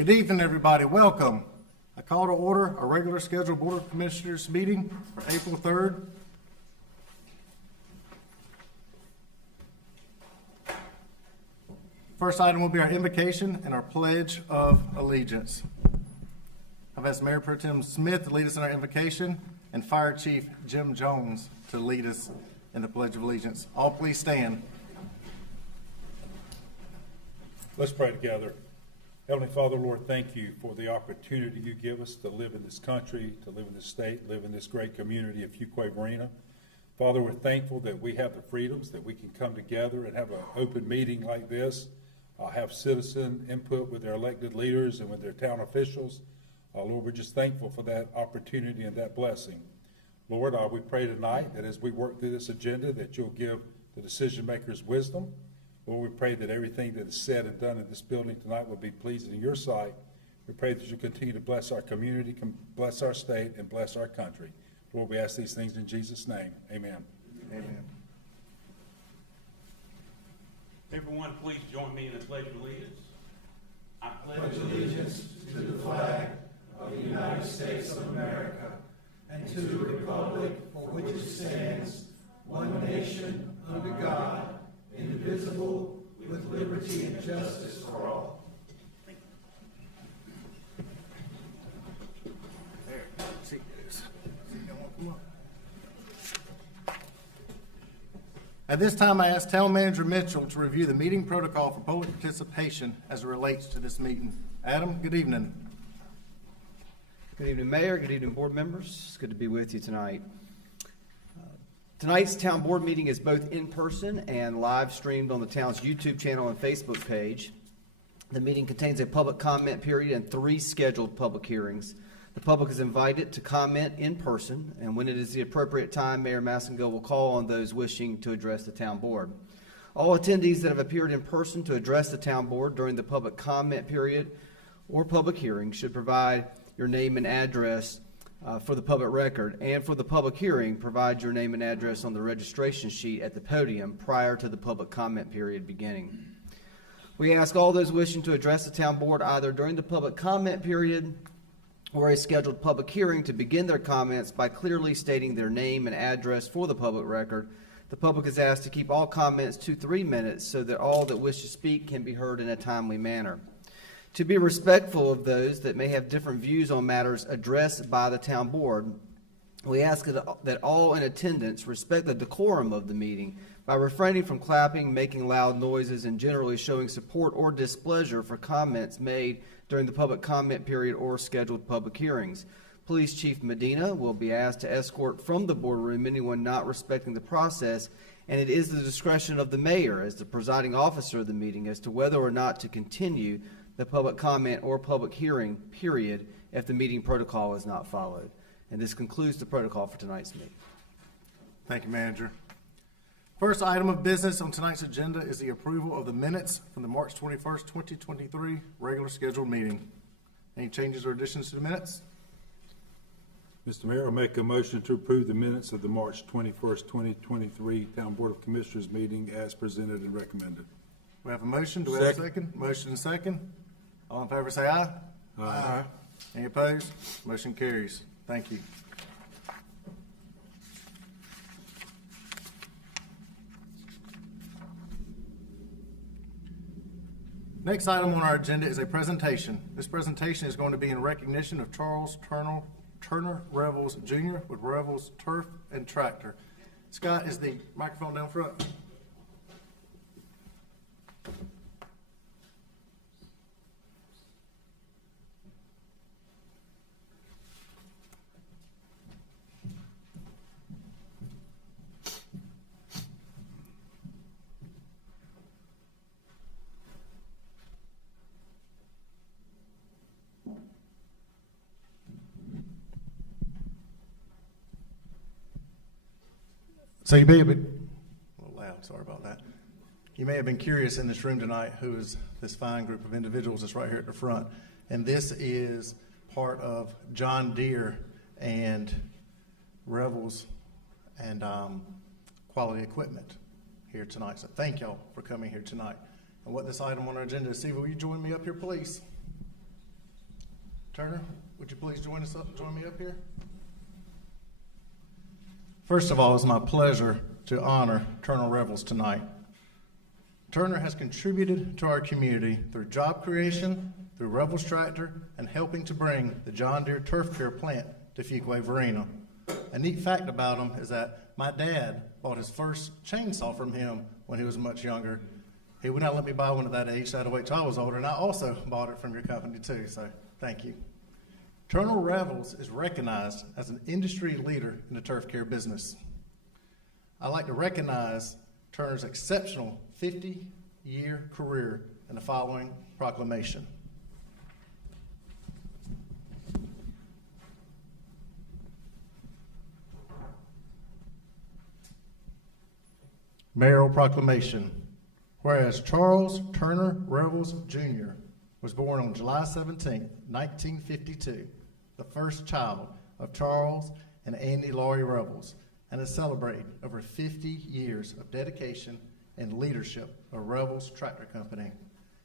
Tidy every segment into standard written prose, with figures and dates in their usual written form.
Good evening, everybody. Welcome. I call to order a regular scheduled Board of Commissioners meeting for April 3rd. First item will be our invocation and our Pledge of Allegiance. I've asked Mayor Pro Tem Smith to lead us in our invocation and Fire Chief Jim Jones to lead us in the Pledge of Allegiance. All please stand. Let's pray together. Heavenly Father, Lord, thank you for the opportunity you give us to live in this country, to live in this state, live in this great community of Fuquay-Varina. Father, we're thankful that we have the freedoms, that we can come together and have an open meeting like this, have citizen input with their elected leaders and with their town officials. Lord, we're just thankful for that opportunity and that blessing. Lord, we pray tonight that as we work through this agenda, that you'll give the decision makers wisdom. Lord, we pray that everything that is said and done in this building tonight will be pleasing in your sight. We pray that you continue to bless our community, bless our state, and bless our country. Lord, we ask these things in Jesus' name. Amen. Amen. Everyone, please join me in the Pledge of Allegiance. I pledge allegiance to the flag of the United States of America and to the republic for which it stands, one nation, under God, indivisible, with liberty and justice for all. There. See this. At this time, I ask Town Manager Mitchell to review the meeting protocol for public participation as it relates to this meeting. Adam, good evening. Good evening, Mayor. Good evening, board members. It's good to be with you tonight. Tonight's town board meeting is both in person and live streamed on the town's YouTube channel and Facebook page. The meeting contains a public comment period and 3 scheduled public hearings. The public is invited to comment in person, and when it is the appropriate time, Mayor Massengill will call on those wishing to address the town board. All attendees that have appeared in person to address the town board during the public comment period or public hearing should provide your name and address for the public record, and for the public hearing, provide your name and address on the registration sheet at the podium prior to the public comment period beginning. We ask all those wishing to address the town board either during the public comment period or a scheduled public hearing to begin their comments by clearly stating their name and address for the public record. The public is asked to keep all comments to 3 minutes so that all that wish to speak can be heard in a timely manner. To be respectful of those that may have different views on matters addressed by the town board, we ask that all in attendance respect the decorum of the meeting by refraining from clapping, making loud noises, and generally showing support or displeasure for comments made during the public comment period or scheduled public hearings. Police Chief Medina will be asked to escort from the boardroom anyone not respecting the process, and it is the discretion of the mayor as the presiding officer of the meeting as to whether or not to continue the public comment or public hearing period if the meeting protocol is not followed. And this concludes the protocol for tonight's meeting. Thank you, Manager. First item of business on tonight's agenda is the approval of the minutes from the March 21st, 2023 regular scheduled meeting. Any changes or additions to the minutes? Mr. Mayor, I make a motion to approve the minutes of the March 21st, 2023 Town Board of Commissioners meeting as presented and recommended. We have a motion. Do we have a second? Motion and second. All in favor say aye. Aye. Any opposed? Motion carries. Thank you. Next item on our agenda is a presentation. This presentation is going to be in recognition of Charles Turner Revels Jr. with Revels Turf and Tractor. Scott, is the microphone down front? So you may have been, a little loud, sorry about that. You may have been curious in this room tonight who is this fine group of individuals that's right here at the front. And this is part of John Deere and Revels and Quality Equipment here tonight. So thank y'all for coming here tonight. And what this item on our agenda is, Steve, will you join me up here, please? Turner, would you please join me up here? First of all, it's my pleasure to honor Turner Revels tonight. Turner has contributed to our community through job creation, through Revels Tractor, and helping to bring the John Deere Turf Care plant to Fuquay-Varina. A neat fact about him is that my dad bought his first chainsaw from him when he was much younger. He would not let me buy one at that age, so I had to wait till I was older, and I also bought it from your company too, so thank you. Turner Revels is recognized as an industry leader in the turf care business. I'd like to recognize Turner's exceptional 50-year career in the following proclamation. Mayoral proclamation. Whereas Charles Turner Revels Jr. was born on July 17, 1952, the first child of Charles and Andy Laurie Revels, and is celebrating over 50 years of dedication and leadership of Revels Tractor Company.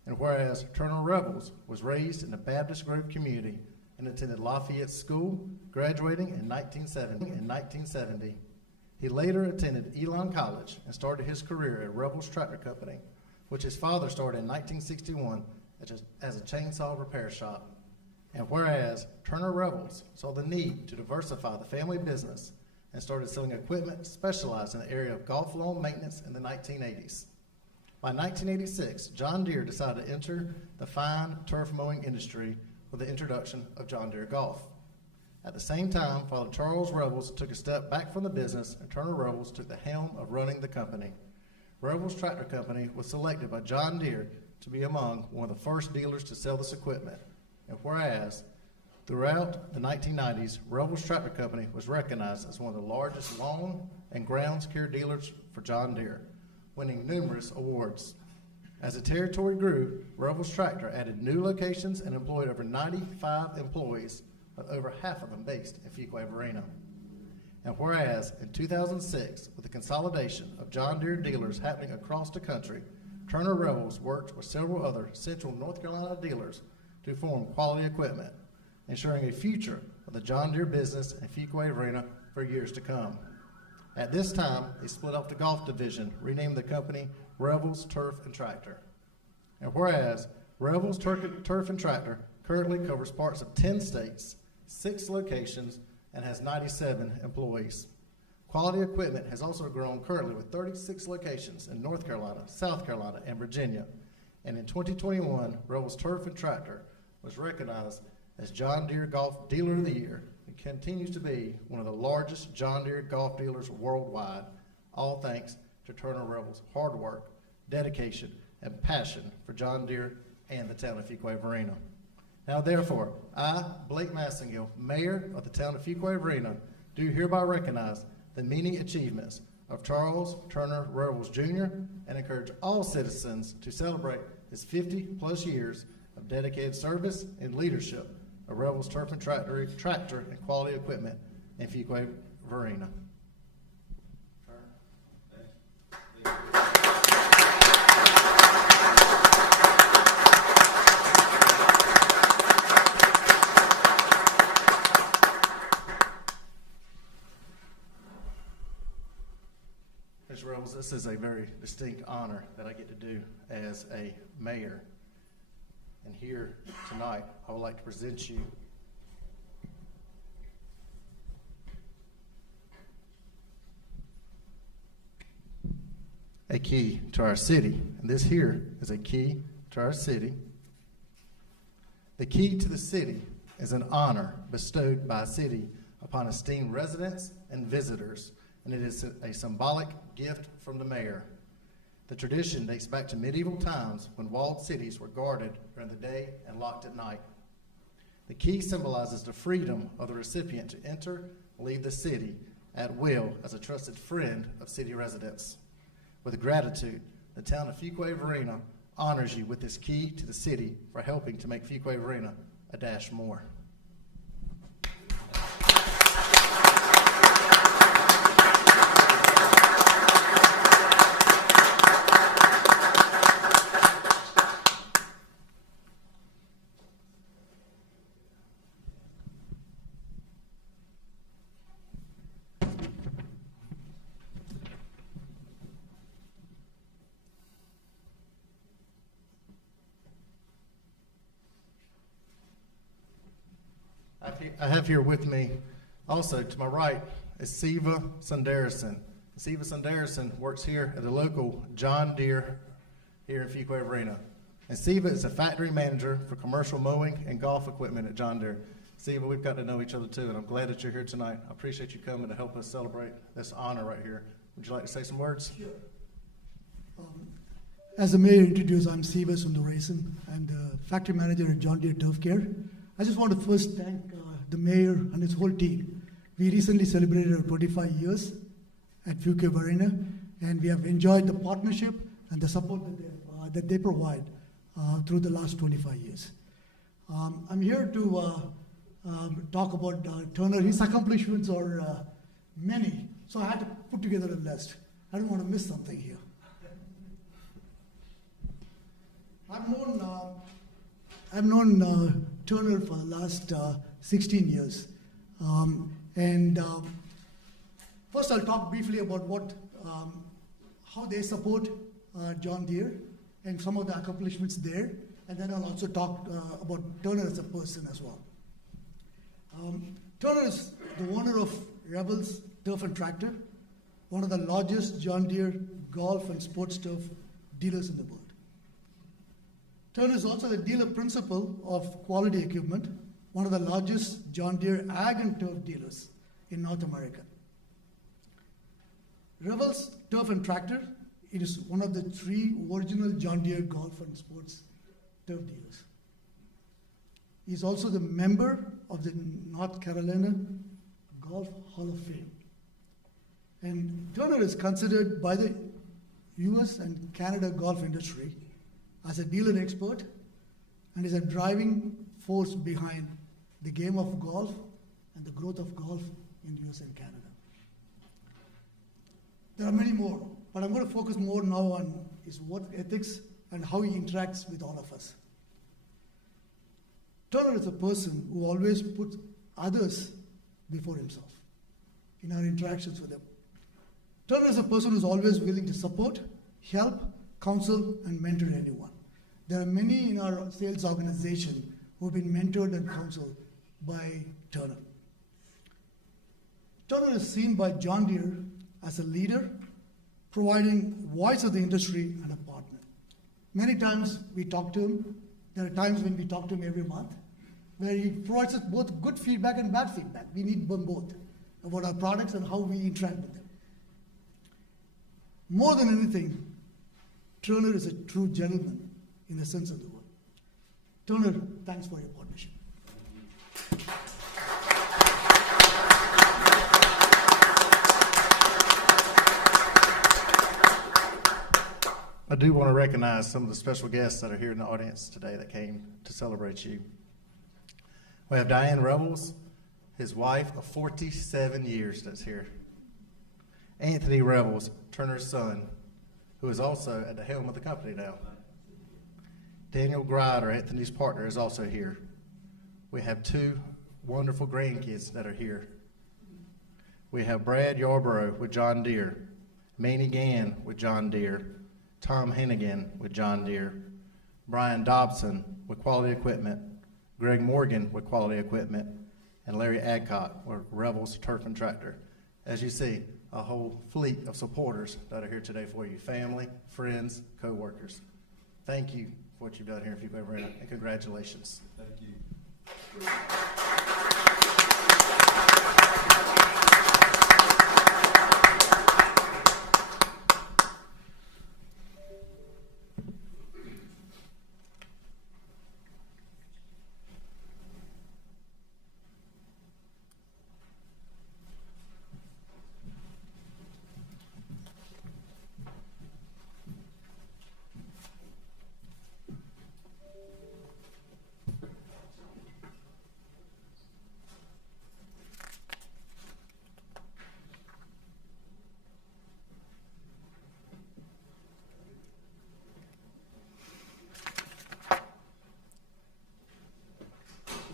And whereas Turner Revels was raised in the Baptist Grove community and attended Lafayette School, graduating in 1970. He later attended Elon College and started his career at Revels Tractor Company, which his father started in 1961 as a chainsaw repair shop. And whereas Turner Revels saw the need to diversify the family business and started selling equipment specialized in the area of golf lawn maintenance in the 1980s. By 1986, John Deere decided to enter the fine turf mowing industry with the introduction of John Deere Golf. At the same time, Father Charles Revels took a step back from the business, and Turner Revels took the helm of running the company. Revels Tractor Company was selected by John Deere to be among one of the first dealers to sell this equipment. And whereas throughout the 1990s, Revels Tractor Company was recognized as one of the largest lawn and grounds care dealers for John Deere, winning numerous awards. As the territory grew, Revels Tractor added new locations and employed over 95 employees, with over half of them based in Fuquay-Varina. And whereas in 2006, with the consolidation of John Deere dealers happening across the country, Turner Revels worked with several other central North Carolina dealers to form Quality Equipment, ensuring a future of the John Deere business in Fuquay-Varina for years to come. At this time, they split off the golf division, renamed the company Revels Turf and Tractor. And whereas Revels Turf and Tractor currently covers parts of 10 states, 6 locations, and has 97 employees. Quality Equipment has also grown currently with 36 locations in North Carolina, South Carolina, and Virginia. And in 2021, Revels Turf and Tractor was recognized as John Deere Golf Dealer of the Year and continues to be one of the largest John Deere golf dealers worldwide, all thanks to Turner Revels' hard work, dedication, and passion for John Deere and the town of Fuquay-Varina. Now, therefore, I, Blake Massengill, Mayor of the town of Fuquay-Varina, do hereby recognize the many achievements of Charles Turner Revels Jr. and encourage all citizens to celebrate his 50-plus years of dedicated service and leadership of Revels Turf and Tractor and Quality Equipment in Fuquay-Varina. Mr. Revels, this is a very distinct honor that I get to do as a mayor. And here tonight, I would like to present you a key to our city. And this here is a key to our city. The key to the city is an honor bestowed by a city upon esteemed residents and visitors, and it is a symbolic gift from the mayor. The tradition dates back to medieval times when walled cities were guarded during the day and locked at night. The key symbolizes the freedom of the recipient to enter and leave the city at will as a trusted friend of city residents. With gratitude, the town of Fuquay-Varina honors you with this key to the city for helping to make Fuquay-Varina a dash more. I have here with me, also to my right, is Siva Sundararajan. Siva Sundararajan works here at the local John Deere here in Fuquay-Varina. And Siva is a factory manager for commercial mowing and golf equipment at John Deere. Siva, we've got to know each other too, and I'm glad that you're here tonight. I appreciate you coming to help us celebrate this honor right here. Would you like to say some words? Sure. As the mayor introduced, I'm Siva Sundararajan. I'm the factory manager at John Deere Turf Care. I just want to first thank the mayor and his whole team. We recently celebrated our 25 years at Fuquay-Varina, and we have enjoyed the partnership and the support that they provide through the last 25 years. I'm here to talk about Turner. His accomplishments are many, so I had to put together a list. I don't want to miss something here. I've known Turner for the last 16 years. First I'll talk briefly about how they support John Deere and some of the accomplishments there, and then I'll also talk about Turner as a person as well. Turner is the owner of Rebels Turf and Tractor, one of the largest John Deere golf and sports turf dealers in the world. Turner is also the dealer principal of Quality Equipment, one of the largest John Deere ag and turf dealers in North America. Rebels Turf and Tractor, it is one of the 3 original John Deere golf and sports turf dealers. He is also the member of the North Carolina Golf Hall of Fame. And Turner is considered by the US and Canada golf industry as a dealer expert and is a driving force behind the game of golf and the growth of golf in US and Canada. There are many more, but I'm going to focus more now on his work ethics and how he interacts with all of us. Turner is a person who always puts others before himself in our interactions with him. Turner is a person who is always willing to support, help, counsel, and mentor anyone. There are many in our sales organization who have been mentored and counseled by Turner. Turner is seen by John Deere as a leader, providing voice of the industry and a partner. Many times we talk to him. There are times when we talk to him every month, where he provides us both good feedback and bad feedback. We need them both about our products and how we interact with them. More than anything, Turner is a true gentleman in the sense of the word. Turner, thanks for your partnership. I do want to recognize some of the special guests that are here in the audience today that came to celebrate you. We have Diane Rebels, his wife of 47 years that's here. Anthony Rebels, Turner's son, who is also at the helm of the company now. Daniel Grider, Anthony's partner, is also here. We have 2 wonderful grandkids that are here. We have Brad Yarborough with John Deere, Manny Gann with John Deere, Tom Hennigan with John Deere, Brian Dobson with Quality Equipment, Greg Morgan with Quality Equipment, and Larry Adcock with Rebels Turf and Tractor. As you see, a whole fleet of supporters that are here today for you, family, friends, co-workers. Thank you for what you've done here in Fuquay-Varina, and congratulations. Thank you.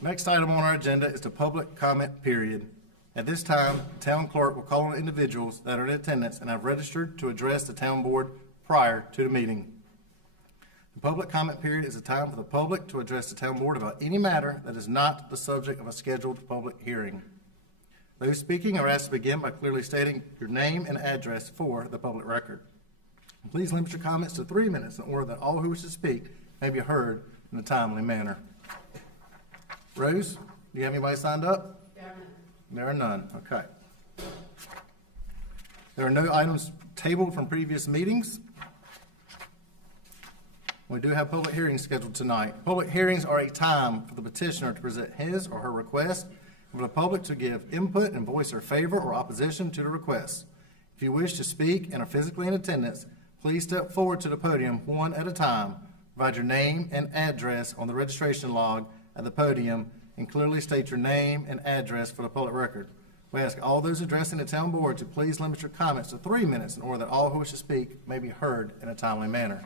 Next item on our agenda is the public comment period. At this time, the town clerk will call on individuals that are in attendance and have registered to address the town board prior to the meeting. The public comment period is a time for the public to address the town board about any matter that is not the subject of a scheduled public hearing. Those speaking are asked to begin by clearly stating your name and address for the public record. Please limit your comments to 3 minutes in order that all who wish to speak may be heard in a timely manner. Rose, do you have anybody signed up? There are none. Okay. There are no items tabled from previous meetings. We do have public hearings scheduled tonight. Public hearings are a time for the petitioner to present his or her request and for the public to give input and voice their favor or opposition to the request. If you wish to speak and are physically in attendance, please step forward to the podium one at a time. Provide your name and address on the registration log at the podium and clearly state your name and address for the public record. We ask all those addressing the town board to please limit your comments to 3 minutes in order that all who wish to speak may be heard in a timely manner.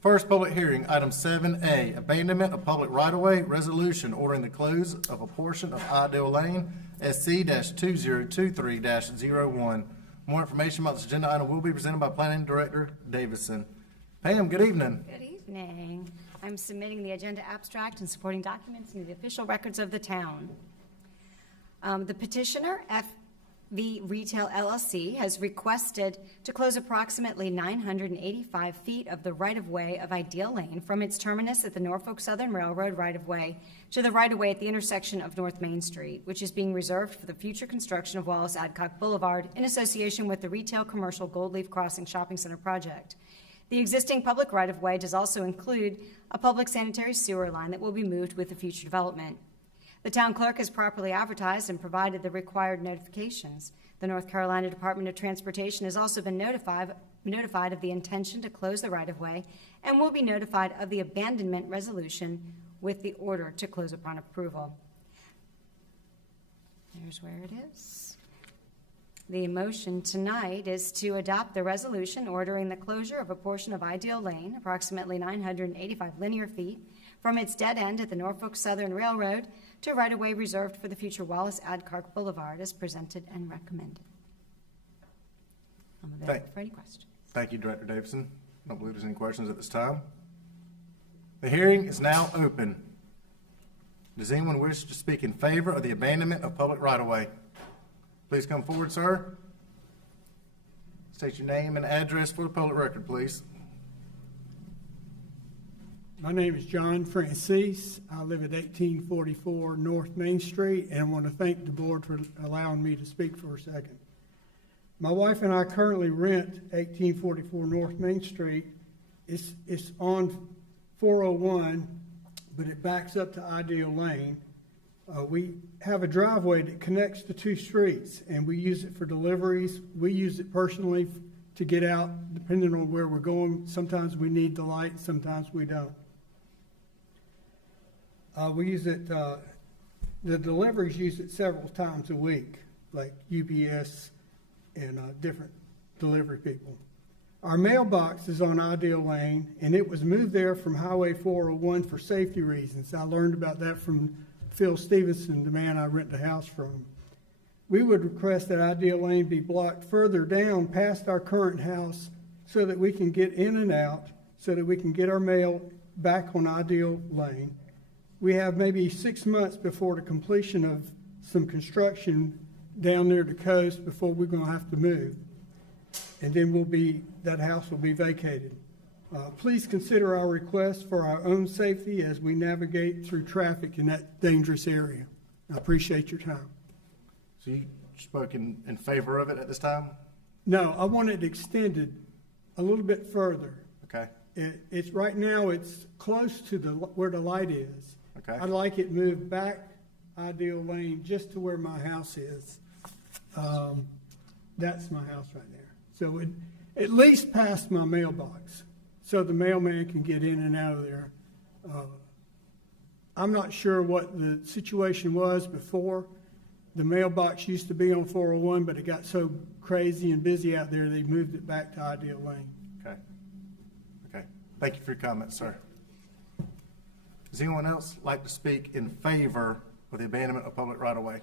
First public hearing, item 7A, abandonment of public right-of-way, resolution ordering the close of a portion of Ideal Lane, SC-2023-01. More information about this agenda item will be presented by Planning Director Davison. Pam, good evening. Good evening. I'm submitting the agenda abstract and supporting documents into the official records of the town. The petitioner, FV Retail LLC, has requested to close approximately 985 feet of the right-of-way of Ideal Lane from its terminus at the Norfolk Southern Railroad right-of-way to the right-of-way at the intersection of North Main Street, which is being reserved for the future construction of Wallace Adcock Boulevard in association with the Retail Commercial Gold Leaf Crossing Shopping Center project. The existing public right-of-way does also include a public sanitary sewer line that will be moved with the future development. The town clerk has properly advertised and provided the required notifications. The North Carolina Department of Transportation has also been notified of the intention to close the right-of-way and will be notified of the abandonment resolution with the order to close upon approval. Here's where it is. The motion tonight is to adopt the resolution ordering the closure of a portion of Ideal Lane, approximately 985 linear feet, from its dead end at the Norfolk Southern Railroad to right-of-way reserved for the future Wallace Adcock Boulevard as presented and recommended. I'm available for any questions. Thank you, Director Davison. I don't believe there's any questions at this time. The hearing is now open. Does anyone wish to speak in favor of the abandonment of public right-of-way? Please come forward, sir. State your name and address for the public record, please. My name is John Francis. I live at 1844 North Main Street, and I want to thank the board for allowing me to speak for a second. My wife and I currently rent 1844 North Main Street. It's on 401, but it backs up to Ideal Lane. We have a driveway that connects the two streets, and we use it for deliveries. We use it personally to get out, depending on where we're going. Sometimes we need the light, sometimes we don't. We use it, the deliveries use it several times a week, like UPS and different delivery people. Our mailbox is on Ideal Lane, and it was moved there from Highway 401 for safety reasons. I learned about that from Phil Stevenson, the man I rent the house from. We would request that Ideal Lane be blocked further down past our current house so that we can get in and out, so that we can get our mail back on Ideal Lane. We have maybe 6 months before the completion of some construction down near the coast before we're going to have to move. And then that house will be vacated. Please consider our request for our own safety as we navigate through traffic in that dangerous area. I appreciate your time. So you spoke in favor of it at this time? No, I want it extended a little bit further. Okay. It's right now, it's close to where the light is. Okay. I'd like it moved back Ideal Lane just to where my house is. That's my house right there. So at least past my mailbox, so the mailman can get in and out of there. I'm not sure what the situation was before. The mailbox used to be on 401, but it got so crazy and busy out there, they moved it back to Ideal Lane. Okay. Okay. Thank you for your comments, sir. Does anyone else like to speak in favor of the abandonment of public right-of-way?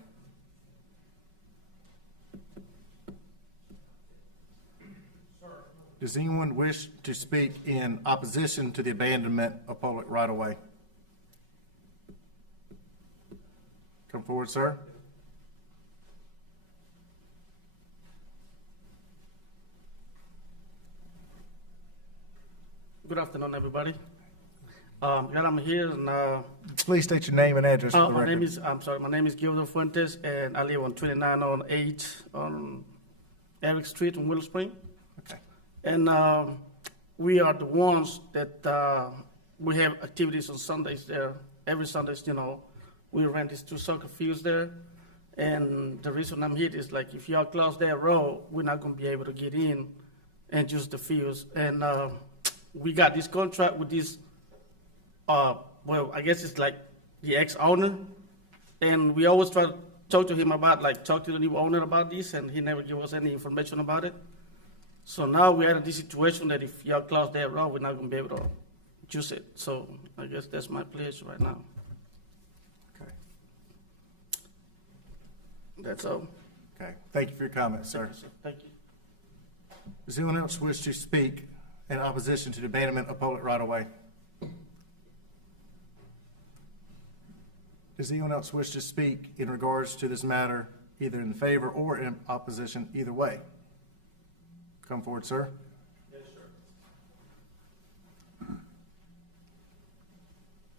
Sir, Does anyone wish to speak in opposition to the abandonment of public right-of-way? Come forward, sir. Good afternoon, everybody. I'm here and Please state your name and address for the my record. my name is Gildo Fuentes, and I live on 2908 on Eric Street in Willow Spring. Okay. And we are the ones that we have activities on Sundays there. Every Sundays, we rent these 2 soccer fields there. And the reason I'm here is like, if y'all close that road, we're not gonna be able to get in and use the fields. And we got this contract with this, well, I guess it's like the ex-owner. And we always try to talk to him about, talk to the new owner about this, and he never gave us any information about it. So now we're in this situation that if y'all close that road, we're not gonna be able to use it. So I guess that's my place right now. Okay. That's all. Okay. Thank you for your comments, sir. Thank you. Does anyone else wish to speak in opposition to the abandonment of public right-of-way? Does anyone else wish to speak in regards to this matter, either in favor or in opposition, either way? Come forward, sir. Yes, sir.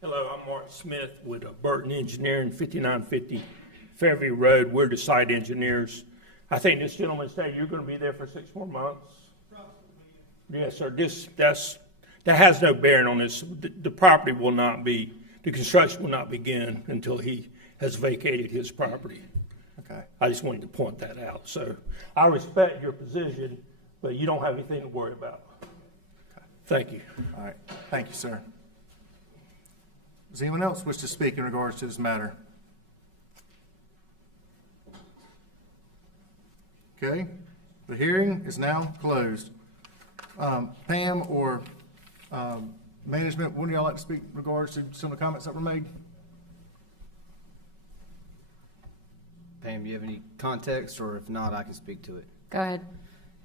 Hello, I'm Mark Smith with Burton Engineering, 5950 Fairview Road. We're the site engineers. I think this gentleman said you're going to be there for 6 more months. Yes, sir. That has no bearing on this. The property will not be, the construction will not begin until he has vacated his property. Okay. I just wanted to point that out. So I respect your position, but you don't have anything to worry about. Thank you. All right. Thank you, sir. Does anyone else wish to speak in regards to this matter? Okay. The hearing is now closed. Pam or management, wouldn't y'all like to speak in regards to some of the comments that were made? Pam, do you have any context, or if not, I can speak to it? Go ahead.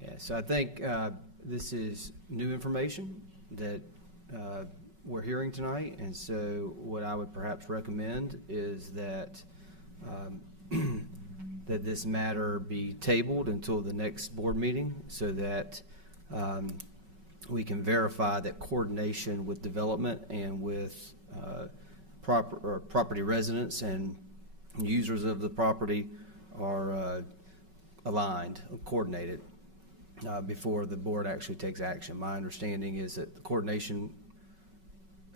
Yeah, so I think this is new information that we're hearing tonight, and so what I would perhaps recommend is that that this matter be tabled until the next board meeting, so that we can verify that coordination with development and with property residents and users of the property are aligned, coordinated, before the board actually takes action. My understanding is that the coordination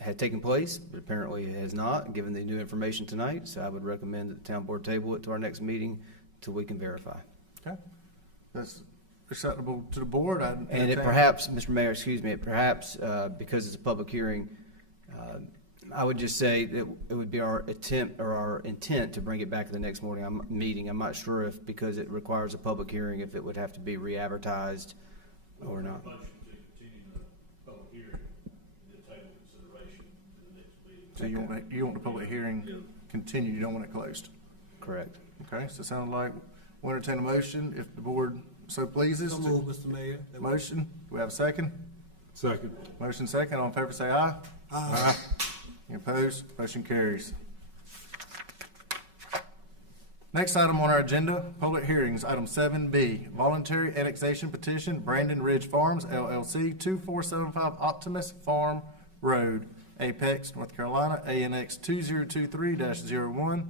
had taken place, but apparently it has not, given the new information tonight. So I would recommend that the town board table it to our next meeting till we can verify. Okay. That's acceptable to the board. And it perhaps, Mr. Mayor, excuse me, perhaps because it's a public hearing, I would just say that it would be our attempt or our intent to bring it back to the next morning meeting. I'm not sure if, because it requires a public hearing, if it would have to be re-advertised or not. Motion to continue the public hearing and then table consideration to the next meeting. So you want the public hearing continue, you don't want it closed? Correct. Okay, so it sounds like we'll entertain a motion if the board so pleases. So move, Mr. Mayor. Motion, do we have a second? Second. Motion second, all in favor say aye. Aye. Any opposed? Motion carries. Next item on our agenda, public hearings, item 7B, voluntary annexation petition, Brandon Ridge Farms LLC, 2475 Optimus Farm Road, Apex, North Carolina, ANX 2023-01.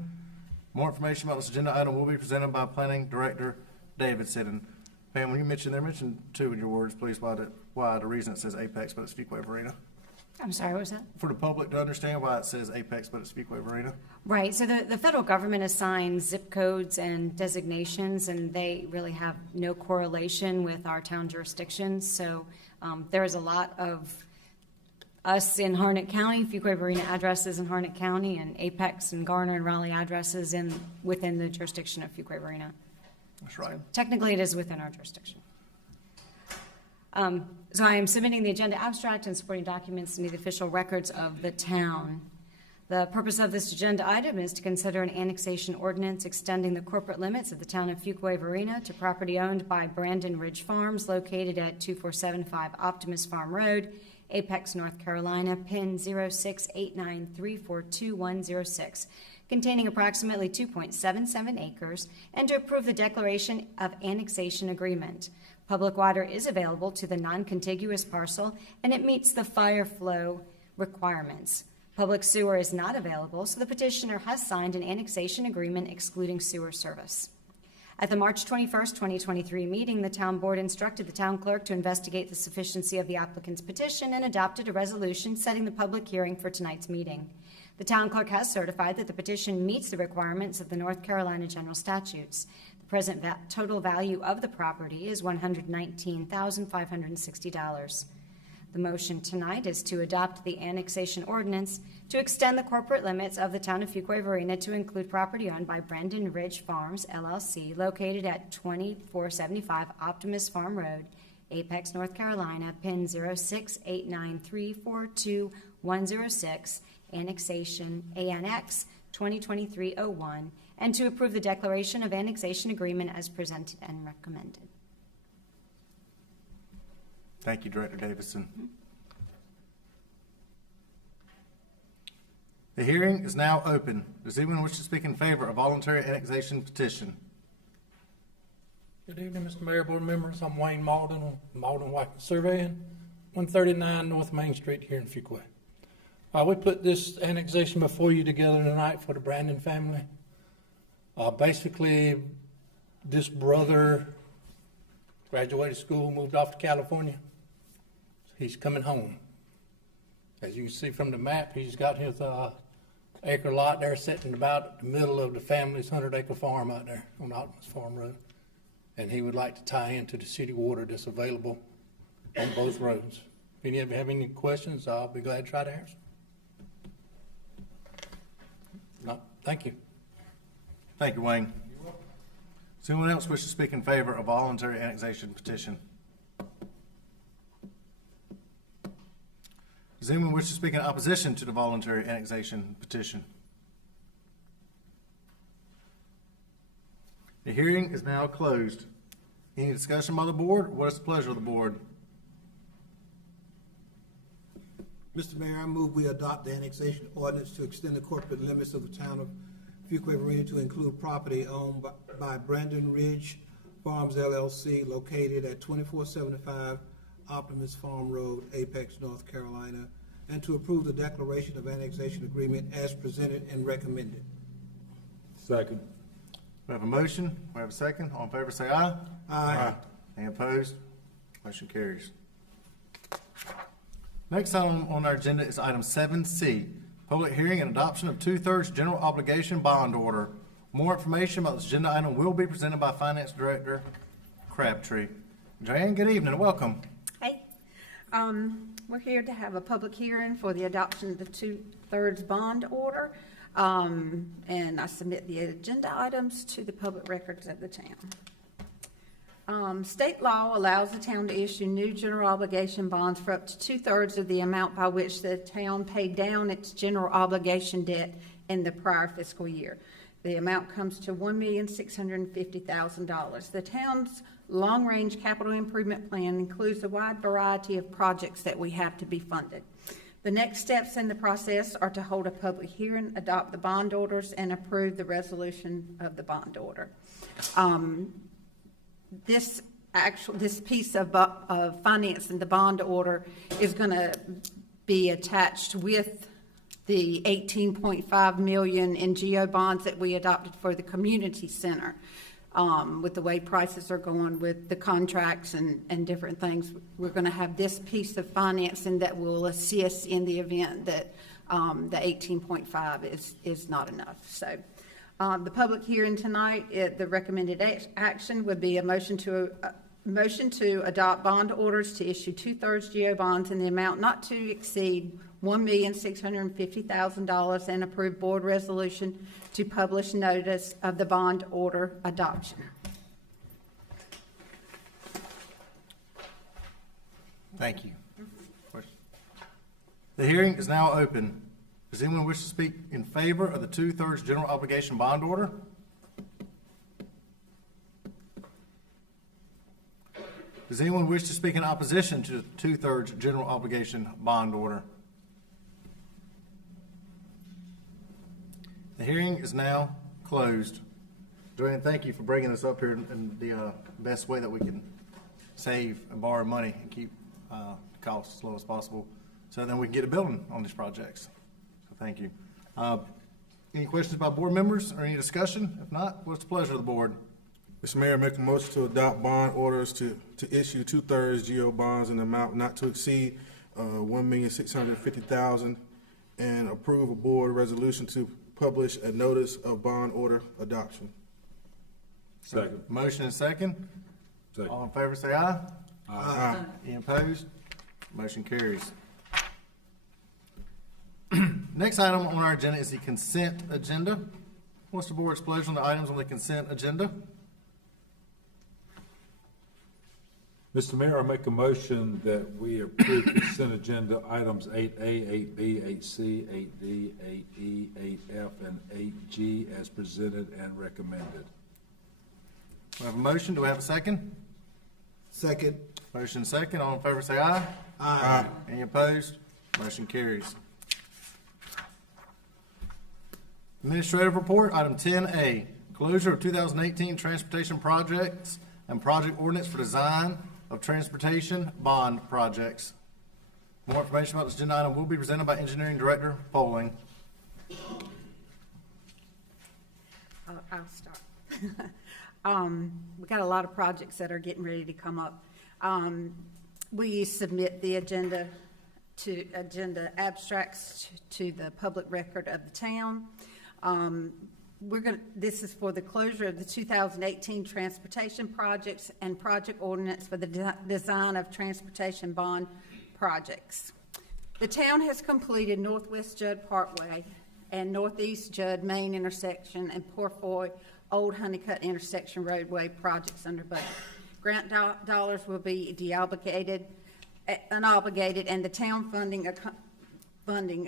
More information about this agenda item will be presented by Planning Director Davidson. And Pam, when you mentioned 2 in your words, please, why the reason it says Apex, but it's Fuquay-Varina. I'm sorry, what was that? For the public to understand why it says Apex, but it's Fuquay-Varina. Right, so the federal government assigns zip codes and designations, and they really have no correlation with our town jurisdictions. So there is a lot of us in Harnett County, Fuquay-Varina addresses in Harnett County, and Apex and Garner and Raleigh addresses within the jurisdiction of Fuquay-Varina. That's right. So technically, it is within our jurisdiction. So I am submitting the agenda abstract and supporting documents into the official records of the town. The purpose of this agenda item is to consider an annexation ordinance extending the corporate limits of the town of Fuquay-Varina to property owned by Brandon Ridge Farms located at 2475 Optimus Farm Road, Apex, North Carolina, PIN 0689342106, containing approximately 2.77 acres, and to approve the declaration of annexation agreement. Public water is available to the non-contiguous parcel, and it meets the fire flow requirements. Public sewer is not available, so the petitioner has signed an annexation agreement excluding sewer service. At the March 21st, 2023 meeting, the town board instructed the town clerk to investigate the sufficiency of the applicant's petition and adopted a resolution setting the public hearing for tonight's meeting. The town clerk has certified that the petition meets the requirements of the North Carolina general statutes. The present total value of the property is $119,560. The motion tonight is to adopt the annexation ordinance to extend the corporate limits of the town of Fuquay-Varina to include property owned by Brandon Ridge Farms, LLC, located at 2475 Optimus Farm Road, Apex, North Carolina, PIN 0689342106, annexation ANX 2023-01, and to approve the declaration of annexation agreement as presented and recommended. Thank you, Director Davison. The hearing is now open. Does anyone wish to speak in favor of voluntary annexation petition? Good evening, Mr. Mayor, board members. I'm Wayne Malden, Malden White Surveying, 139 North Main Street here in Fuquay. We put this annexation before you together tonight for the Brandon family. Basically, this brother graduated school, moved off to California. He's coming home. As you can see from the map, he's got his acre lot there sitting about the middle of the family's 100-acre farm out there on Optimus Farm Road. And he would like to tie into the city water that's available on both roads. If any of you have any questions, I'll be glad to try to answer. No, thank you. Thank you, Wayne. Does anyone else wish to speak in favor of voluntary annexation petition? Does anyone wish to speak in opposition to the voluntary annexation petition? The hearing is now closed. Any discussion by the board? What is the pleasure of the board? Mr. Mayor, I move we adopt the annexation ordinance to extend the corporate limits of the town of Fuquay-Varina to include property owned by Brandon Ridge Farms, LLC, located at 2475 Optimus Farm Road, Apex, North Carolina, and to approve the declaration of annexation agreement as presented and recommended. Second. We have a motion. We have a second. All in favor say aye. Aye. Any opposed? Motion carries. Next item on our agenda is item 7C, public hearing and adoption of 2/3 general obligation bond order. More information about this agenda item will be presented by Finance Director Crabtree. Joanne, good evening. Welcome. Hey, we're here to have a public hearing for the adoption of the 2/3 bond order, and I submit the agenda items to the public records of the town. State law allows the town to issue new general obligation bonds for up to 2/3 of the amount by which the town paid down its general obligation debt in the prior fiscal year. The amount comes to $1,650,000. The town's long-range capital improvement plan includes a wide variety of projects that we have to be funded. The next steps in the process are to hold a public hearing, adopt the bond orders, and approve the resolution of the bond order. This piece of financing the bond order is going to be attached with the $18.5 million in GO bonds that we adopted for the community center. With the way prices are going with the contracts and different things, we're going to have this piece of financing that will assist in the event that the 18.5 is not enough. So the public hearing tonight, the recommended action would be a motion to adopt bond orders to issue 2/3 GO bonds in the amount not to exceed $1,650,000 and approve board resolution to publish notice of the bond order adoption. Thank you. The hearing is now open. Does anyone wish to speak in favor of the 2/3 general obligation bond order? Does anyone wish to speak in opposition to the 2/3 general obligation bond order? The hearing is now closed. Joanne, thank you for bringing us up here in the best way that we can save and borrow money and keep costs as low as possible, so then we can get a building on these projects. So thank you. Any questions by board members or any discussion? If not, what's the pleasure of the board? Mr. Mayor, make a motion to adopt bond orders to issue 2/3 GO bonds in the amount not to exceed $1,650,000 and approve a board resolution to publish a notice of bond order adoption. Second. Motion and second. Second. All in favor say aye. Aye. Any opposed? Motion carries. Next item on our agenda is the consent agenda. What's the board's pleasure on the items on the consent agenda? Mr. Mayor, I make a motion that we approve consent agenda items 8A, 8B, 8C, 8D, 8E, 8F, and 8G as presented and recommended. We have a motion. Do we have a second? Second. Motion second. All in favor say aye. Aye. Any opposed? Motion carries. Administrative report, item 10A, closure of 2018 transportation projects and project ordinance for design of transportation bond projects. More information about this agenda item will be presented by Engineering Director Poling. I'll start. We got a lot of projects that are getting ready to come up. We submit the agenda abstracts to the public record of the town. This is for the closure of the 2018 transportation projects and project ordinance for the design of transportation bond projects. The town has completed Northwest Judd Parkway and Northeast Judd Main intersection and Porfoy Old Honeycutt intersection roadway projects under budget. Grant dollars will be unobligated, and the town funding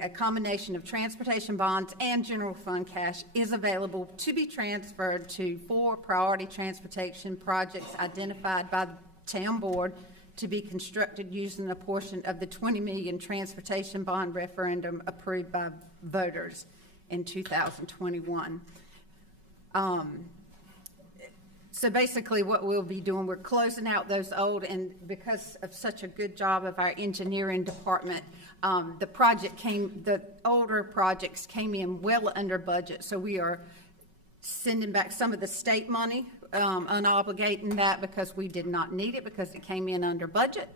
a combination of transportation bonds and general fund cash is available to be transferred to 4 priority transportation projects identified by the town board to be constructed using a portion of the $20 million transportation bond referendum approved by voters in 2021. So basically what we'll be doing, we're closing out those old, and because of such a good job of our engineering department, the older projects came in well under budget, so we are sending back some of the state money, unobligating that because we did not need it because it came in under budget,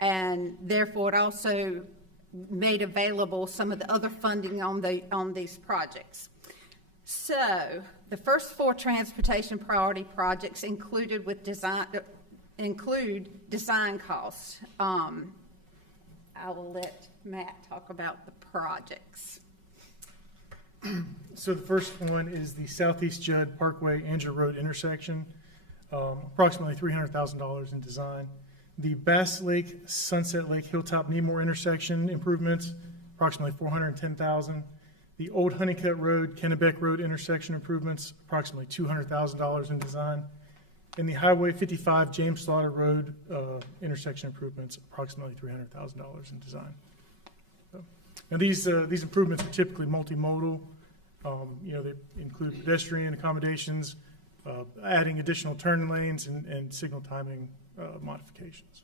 and therefore it also made available some of the other funding on these projects. So the first 4 transportation priority projects include design costs. I will let Matt talk about the projects. So the first one is the Southeast Judd Parkway Andrew Road intersection, approximately $300,000 in design. The Bass Lake, Sunset Lake, Hilltop Nemore intersection improvements, approximately $410,000. The Old Honeycutt Road, Kennebec Road intersection improvements, approximately $200,000 in design. And the Highway 55 James Slaughter Road intersection improvements, approximately $300,000 in design. So, and these improvements are typically multimodal. They include pedestrian accommodations, adding additional turn lanes, and signal timing modifications.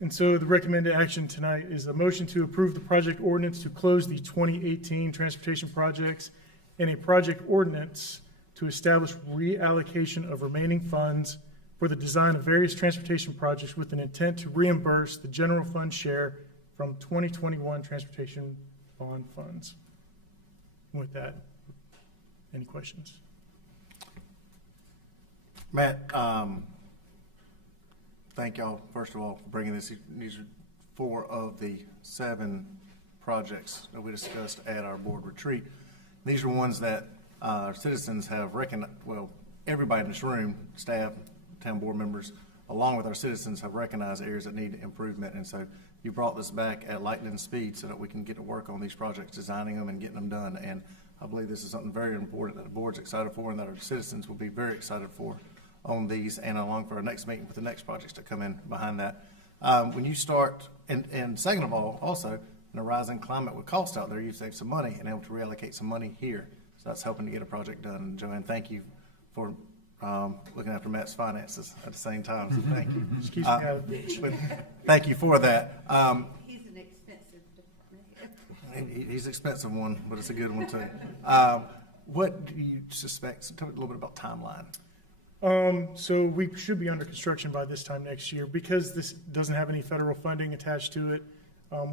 And so the recommended action tonight is a motion to approve the project ordinance to close the 2018 transportation projects and a project ordinance to establish reallocation of remaining funds for the design of various transportation projects with an intent to reimburse the general fund share from 2021 transportation bond funds. And with that, any questions? Matt, thank y'all, first of all, for bringing this. These are 4 of the 7 projects that we discussed at our board retreat. These are ones that our citizens have recognized, well, everybody in this room, staff, town board members, along with our citizens, have recognized areas that need improvement. And so you brought this back at lightning speed so that we can get to work on these projects, designing them and getting them done. And I believe this is something very important that the board's excited for and that our citizens will be very excited for on these and along for our next meeting with the next projects to come in behind that. When you start, and second of all, also, in a rising climate with cost out there, you save some money and able to reallocate some money here. So that's helping to get a project done. And Joanne, thank you for looking after Matt's finances at the same time. So thank you. Excuse me, out of reach. Thank you for that. He's an expensive department head. He's an expensive one, but it's a good one too. What do you suspect? So tell me a little bit about timeline. So we should be under construction by this time next year. Because this doesn't have any federal funding attached to it,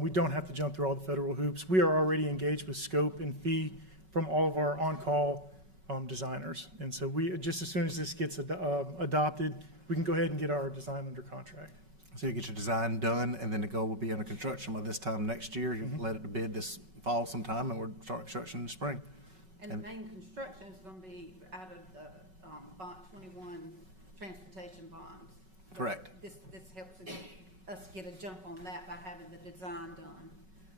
we don't have to jump through all the federal hoops. We are already engaged with scope and fee from all of our on-call designers. And so we, just as soon as this gets adopted, we can go ahead and get our design under contract. So you get your design done, and then the goal will be under construction by this time next year. You let it to bid this fall sometime, and we'll start construction in the spring. And the main construction is going to be out of the Bond 21 transportation bonds. Correct. This helps us get a jump on that by having the design done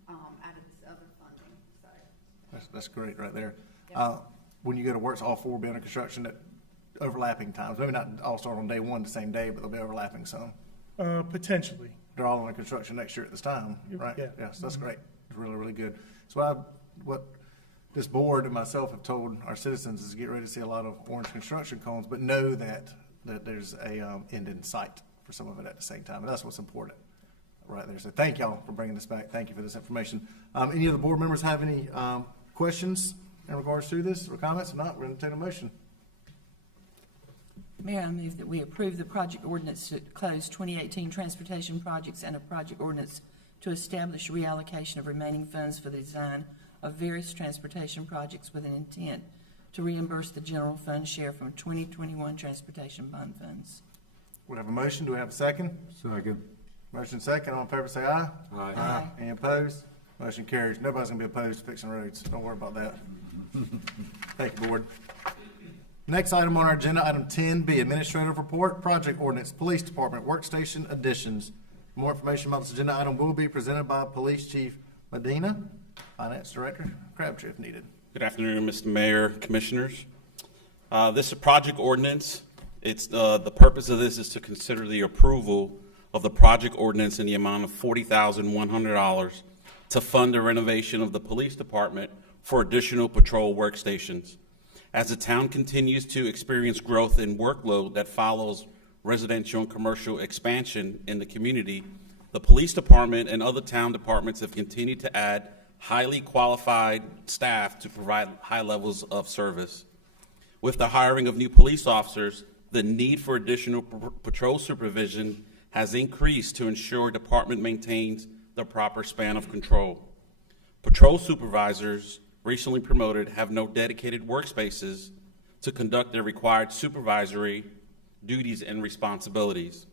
out of this other funding. So That's great right there. Yep. When you go to work, all four will be under construction at overlapping times. Maybe not all start on day one the same day, but they'll be overlapping some. Potentially. They're all under construction next year at this time, right? Yeah. Yes, that's great. It's really, really good. So what this board and myself have told our citizens is get ready to see a lot of orange construction cones, but know that there's a end in sight for some of it at the same time. And that's what's important right there. So thank y'all for bringing this back. Thank you for this information. Any of the board members have any questions in regards to this or comments? If not, we're going to take a motion. Mayor, I move that we approve the project ordinance to close 2018 transportation projects and a project ordinance to establish reallocation of remaining funds for the design of various transportation projects with an intent to reimburse the general fund share from 2021 transportation bond funds. We have a motion. Do we have a second? Second. Motion second. All in favor say aye. Aye. Aye. Any opposed? Motion carries. Nobody's going to be opposed to fixing roads. Don't worry about that. Thank you, board. Next item on our agenda, item 10B, Administrative Report, Project Ordinance, Police Department, Workstation Additions. More information about this agenda item will be presented by Police Chief Medina, Finance Director Crabtree if needed. Good afternoon, Mr. Mayor, Commissioners. This is a project ordinance. It's the purpose of this is to consider the approval of the project ordinance in the amount of $40,100 to fund the renovation of the police department for additional patrol workstations. As the town continues to experience growth in workload that follows residential and commercial expansion in the community, the police department and other town departments have continued to add highly qualified staff to provide high levels of service. With the hiring of new police officers, the need for additional patrol supervision has increased to ensure department maintains the proper span of control. Patrol supervisors recently promoted have no dedicated workspaces to conduct their required supervisory duties and responsibilities.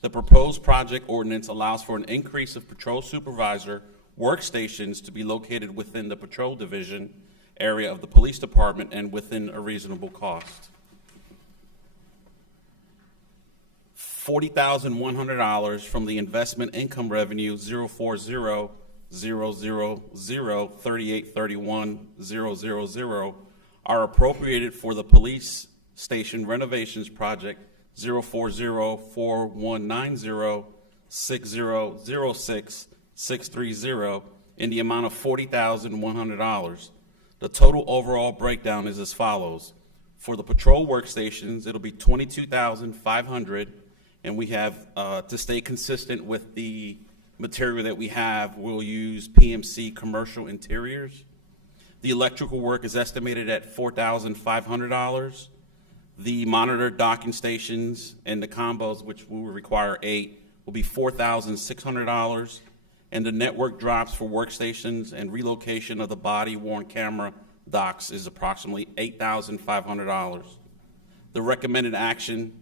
The proposed project ordinance allows for an increase of patrol supervisor workstations to be located within the patrol division area of the police department and within a reasonable cost. $40,100 from the investment income revenue 040-000-3831-000 are appropriated for the police station renovations project 040-4190-6006-630 in the amount of $40,100. The total overall breakdown is as follows. For the patrol workstations, it'll be $22,500, and we have, to stay consistent with the material that we have, we'll use PMC Commercial Interiors. The electrical work is estimated at $4,500. The monitor docking stations and the combos, which will require 8, will be $4,600. And the network drops for workstations and relocation of the body-worn camera docks is approximately $8,500. The recommended action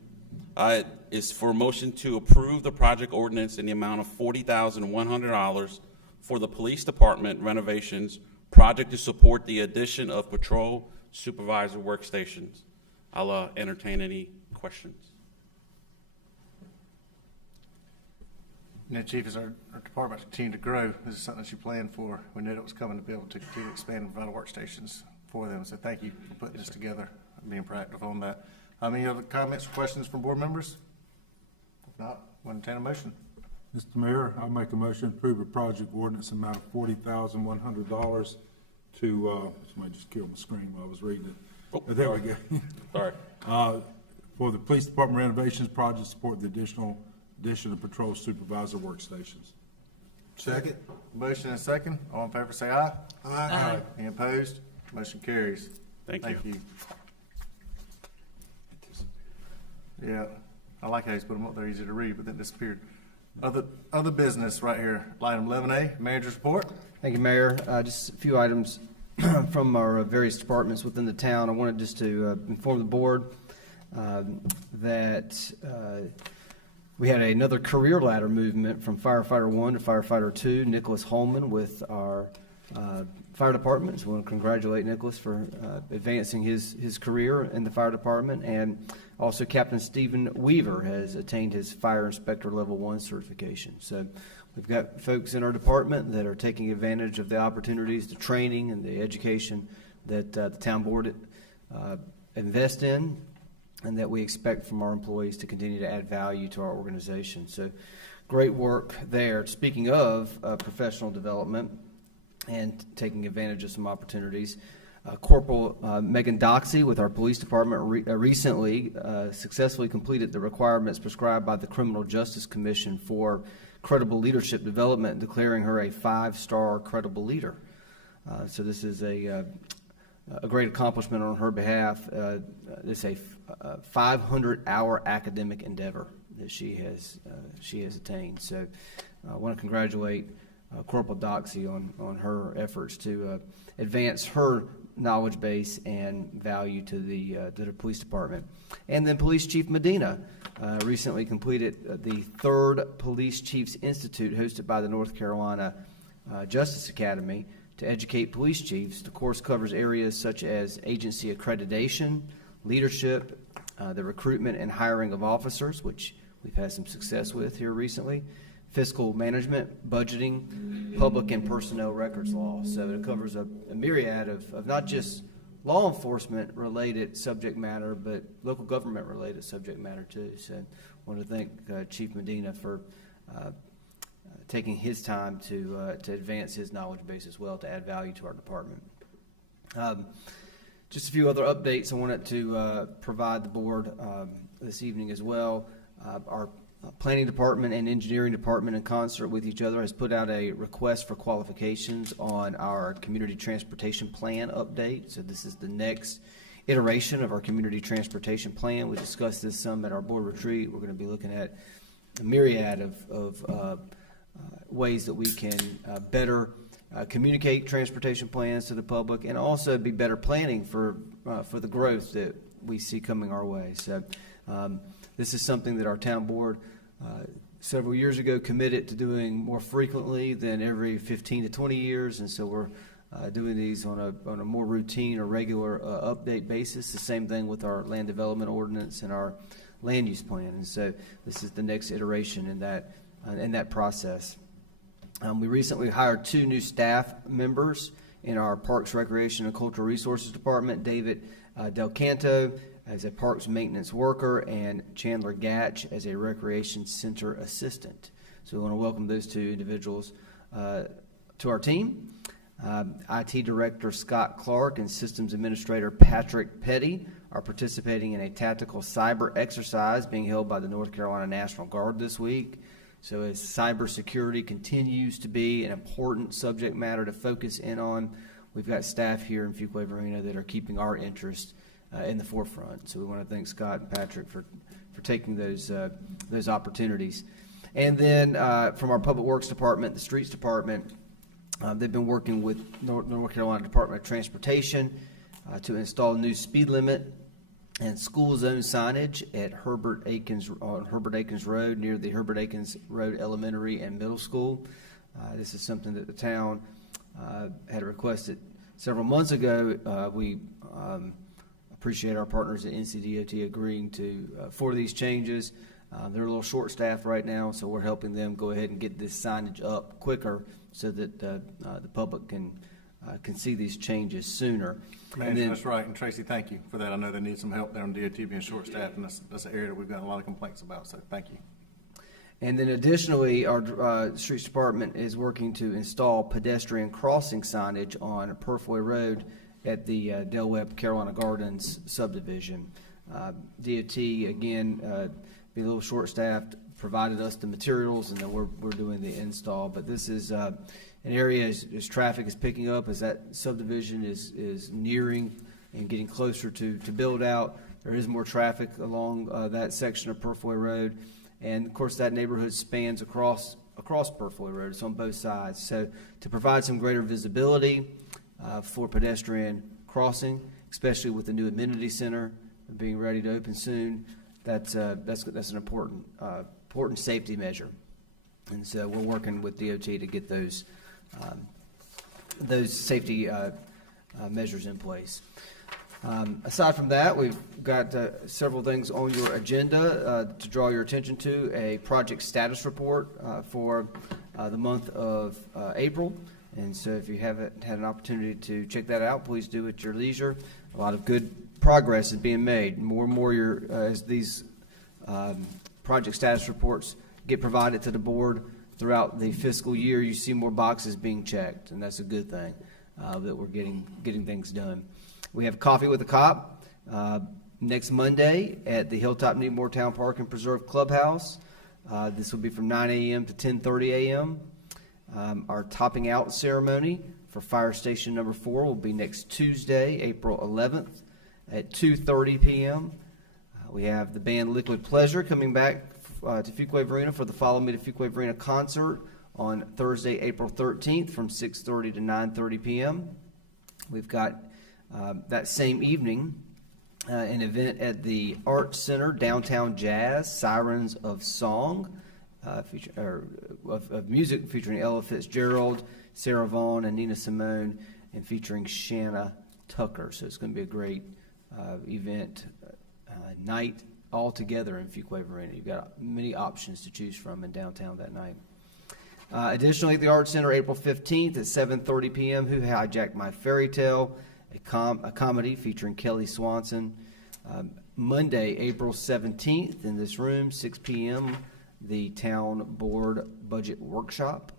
is for a motion to approve the project ordinance in the amount of $40,100 for the police department renovations project to support the addition of patrol supervisor workstations. I'll entertain any questions. Chief, as our department continued to grow, this is something that you planned for. We knew it was coming to be able to continue to expand and provide workstations for them. So thank you for putting this together and being proactive on that. Any other comments or questions from board members? If not, we'll entertain a motion. Mr. Mayor, I make a motion to approve a project ordinance amount of $40,100 to, somebody just killed my screen while I was reading it. Oh, There we go. Sorry. For the police department renovations project, support the addition of patrol supervisor workstations. Second. Motion and second. All in favor say aye. Aye. Any opposed? Motion carries. Thank you. Yeah, I like how he's put them up there, easy to read, but then disappeared. Other business right here. Item 11A, manager's report. Thank you, Mayor. Just a few items from our various departments within the town. I wanted just to inform the board that we had another career ladder movement from firefighter 1 to firefighter 2, Nicholas Holman, with our fire department. So I want to congratulate Nicholas for advancing his career in the fire department. And also Captain Stephen Weaver has attained his fire inspector level 1 certification. So we've got folks in our department that are taking advantage of the opportunities, the training, and the education that the town board invest in, and that we expect from our employees to continue to add value to our organization. So great work there. Speaking of professional development and taking advantage of some opportunities, Corporal Megan Doxey with our police department recently successfully completed the requirements prescribed by the Criminal Justice Commission for credible leadership development, declaring her a 5-star credible leader. So this is a great accomplishment on her behalf. It's a 500-hour academic endeavor that she has attained. So I want to congratulate Corporal Doxey on her efforts to advance her knowledge base and value to the police department. And then Police Chief Medina recently completed the 3rd Police Chiefs Institute hosted by the North Carolina Justice Academy to educate police chiefs. The course covers areas such as agency accreditation, leadership, the recruitment and hiring of officers, which we've had some success with here recently, fiscal management, budgeting, public and personnel records law. So it covers a myriad of not just law enforcement related subject matter, but local government related subject matter too. So I want to thank Chief Medina for taking his time to advance his knowledge base as well, to add value to our department. Just a few other updates I wanted to provide the board this evening as well. Our planning department and engineering department, in concert with each other, has put out a request for qualifications on our community transportation plan update. So this is the next iteration of our community transportation plan. We discussed this some at our board retreat. We're going to be looking at a myriad of ways that we can better communicate transportation plans to the public, and also be better planning for the growth that we see coming our way. So this is something that our town board several years ago committed to doing more frequently than every 15 to 20 years, and so we're doing these on a more routine or regular update basis. The same thing with our land development ordinance and our land use plan, and so this is the next iteration in that process. We recently hired 2 new staff members in our Parks, Recreation, and Cultural Resources Department. David Del Canto as a Parks Maintenance Worker, and Chandler Gatch as a Recreation Center Assistant. So we want to welcome those 2 individuals to our team. IT Director Scott Clark and Systems Administrator Patrick Petty are participating in a tactical cyber exercise being held by the North Carolina National Guard this week. So as cybersecurity continues to be an important subject matter to focus in on, we've got staff here in Fuquay-Varina that are keeping our interest in the forefront. So we want to thank Scott and Patrick for taking those opportunities. And then from our Public Works Department, the Streets Department, they've been working with North Carolina Department of Transportation to install new speed limit and school zone signage at Herbert Akins Road, near the Herbert Akins Road Elementary and Middle School. This is something that the town had requested several months ago. We appreciate our partners at NCDOT agreeing for these changes. They're a little short-staffed right now, so we're helping them go ahead and get this signage up quicker so that the public can see these changes sooner. And then, That's right, and Tracy, thank you for that. I know they need some help there on DOT being short-staffed, and that's an area that we've got a lot of complaints about, so thank you. and then additionally, our Streets Department is working to install pedestrian crossing signage on Purfoy Road at the Del Webb Carolina Gardens subdivision. DOT, again, be a little short-staffed, provided us the materials, and then we're doing the install. But this is an area as traffic is picking up, as that subdivision is nearing and getting closer to build out. There is more traffic along that section of Purfoy Road. And of course, that neighborhood spans across Purfoy Road. It's on both sides. So to provide some greater visibility for pedestrian crossing, especially with the new amenity center being ready to open soon, that's an important safety measure. And so we're working with DOT to get those safety measures in place. Aside from that, we've got several things on your agenda to draw your attention to. A project status report for the month of April. And so if you haven't had an opportunity to check that out, please do at your leisure. A lot of good progress is being made. More and more as these project status reports get provided to the board throughout the fiscal year, you see more boxes being checked, and that's a good thing that we're getting things done. We have Coffee with a Cop next Monday at the Hilltop Needmore Town Park and Preserve Clubhouse. This will be from 9 a.m. to 10:30 a.m. Our topping out ceremony for Fire Station number 4 will be next Tuesday, April 11th at 2:30 p.m. We have the band Liquid Pleasure coming back to Fuquay-Varina for the Follow Me to Fuquay-Varina concert on Thursday, April 13th from 6:30 to 9:30 p.m. We've got that same evening an event at the Arts Center, Downtown Jazz, Sirens of Song, of music featuring Ella Fitzgerald, Sarah Vaughan, and Nina Simone, and featuring Shanna Tucker. So it's going to be a great event night all together in Fuquay-Varina. You've got many options to choose from in downtown that night. Additionally, at the Arts Center, April 15th at 7:30 p.m., Who Hijacked My Fairy Tale, a comedy featuring Kelly Swanson. Monday, April 17th, in this room, 6 p.m., the Town Board Budget Workshop.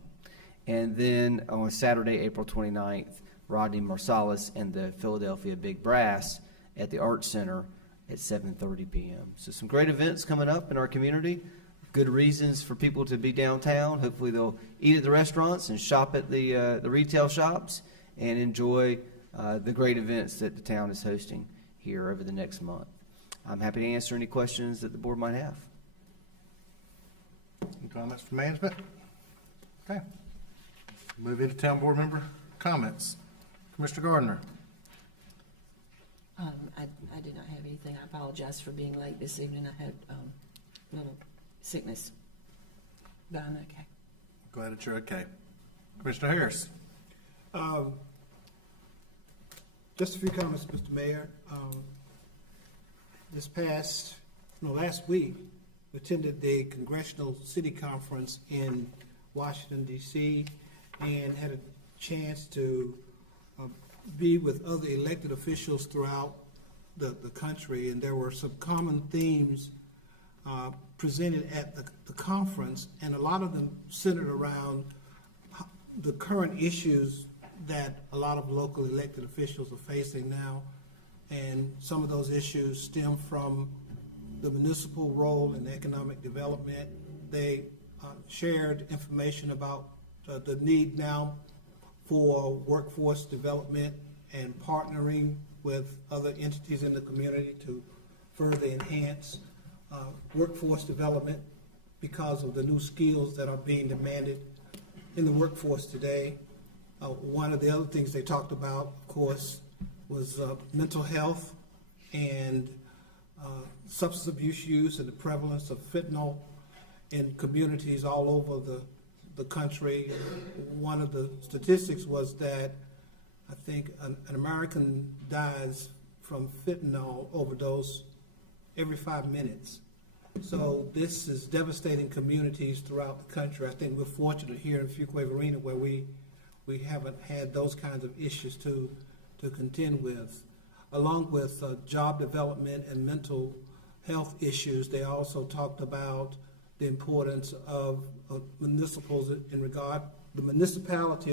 And then on Saturday, April 29th, Rodney Marsalis and the Philadelphia Big Brass at the Arts Center at 7:30 p.m. So some great events coming up in our community. Good reasons for people to be downtown. Hopefully they'll eat at the restaurants and shop at the retail shops and enjoy the great events that the town is hosting here over the next month. I'm happy to answer any questions that the board might have. Any comments from management? Okay. Move into town board member comments. Commissioner Gardner. I did not have anything. I apologize for being late this evening. I had a little sickness, but I'm okay. Glad that you're okay. Commissioner Harris. Just a few comments, Mr. Mayor. Last week, we attended the Congressional City Conference in Washington, D.C., and had a chance to be with other elected officials throughout the country, and there were some common themes presented at the conference, and a lot of them centered around the current issues that a lot of local elected officials are facing now, and some of those issues stem from the municipal role in economic development. They shared information about the need now for workforce development and partnering with other entities in the community to further enhance workforce development because of the new skills that are being demanded in the workforce today. One of the other things they talked about, of course, was mental health and substance abuse use and the prevalence of fentanyl in communities all over the country. One of the statistics was that I think an American dies from fentanyl overdose every 5 minutes. So this is devastating communities throughout the country. I think we're fortunate here in Fuquay-Varina where we haven't had those kinds of issues to contend with. Along with job development and mental health issues, they also talked about the importance of municipality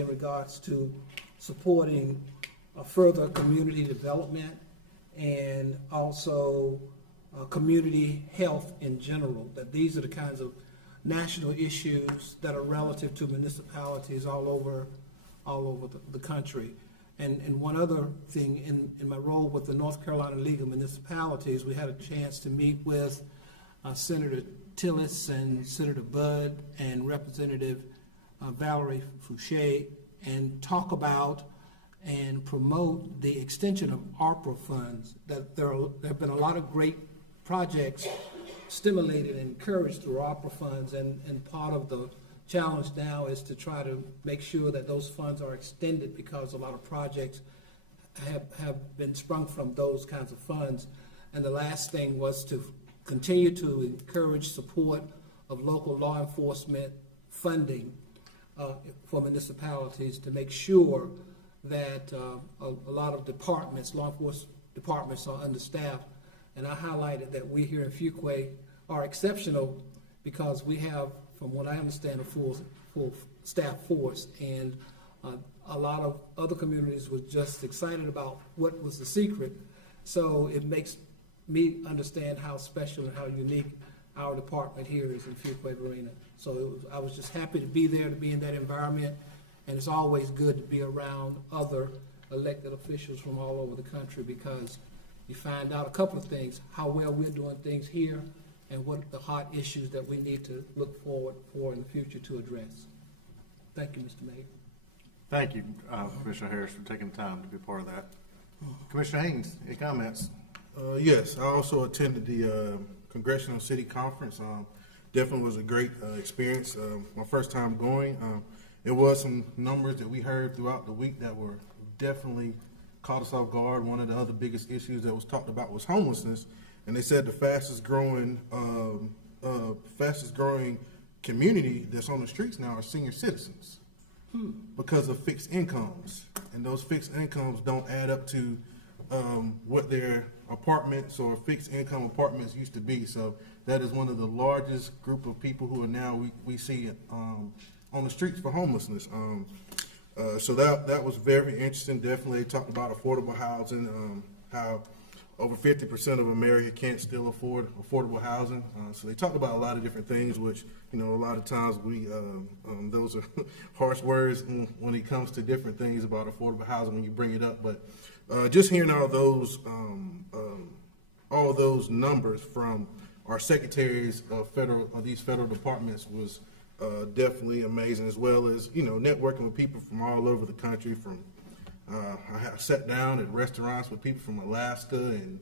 in regards to supporting further community development and also community health in general, that these are the kinds of national issues that are relative to municipalities all over the country. And one other thing, in my role with the North Carolina League of Municipalities, we had a chance to meet with Senator Tillis and Senator Budd and Representative Valerie Fuquay and talk about and promote the extension of ARPA funds. That there have been a lot of great projects stimulated and encouraged through ARPA funds, and part of the challenge now is to try to make sure that those funds are extended because a lot of projects have been sprung from those kinds of funds. And the last thing was to continue to encourage support of local law enforcement funding for municipalities to make sure that a lot of departments, law enforcement departments, are understaffed. And I highlighted that we here in Fuquay are exceptional because we have, from what I understand, a full staff force. And a lot of other communities were just excited about what was the secret. So it makes me understand how special and how unique our department here is in Fuquay-Varina. So I was just happy to be there, to be in that environment. And it's always good to be around other elected officials from all over the country because you find out a couple of things, how well we're doing things here and what the hot issues that we need to look forward for in the future to address. Thank you, Mr. Mayor. Thank you, Commissioner Harris, for taking the time to be a part of that. Commissioner Haynes, any comments? Yes, I also attended the Congressional City Conference. Definitely was a great experience. My first time going. There was some numbers that we heard throughout the week that were definitely caught us off guard. One of the other biggest issues that was talked about was homelessness, and they said the fastest growing community that's on the streets now are senior citizens because of fixed incomes, and those fixed incomes don't add up to what their apartments or fixed income apartments used to be. So that is one of the largest group of people who are now we see on the streets for homelessness. So that was very interesting. Definitely talked about affordable housing, how over 50% of America can't still afford affordable housing. So they talked about a lot of different things, which, you know, a lot of times those are harsh words when it comes to different things about affordable housing when you bring it up. But just hearing all those numbers from our secretaries of these federal departments was definitely amazing, as well as, you know, networking with people from all over the country. I sat down at restaurants with people from Alaska and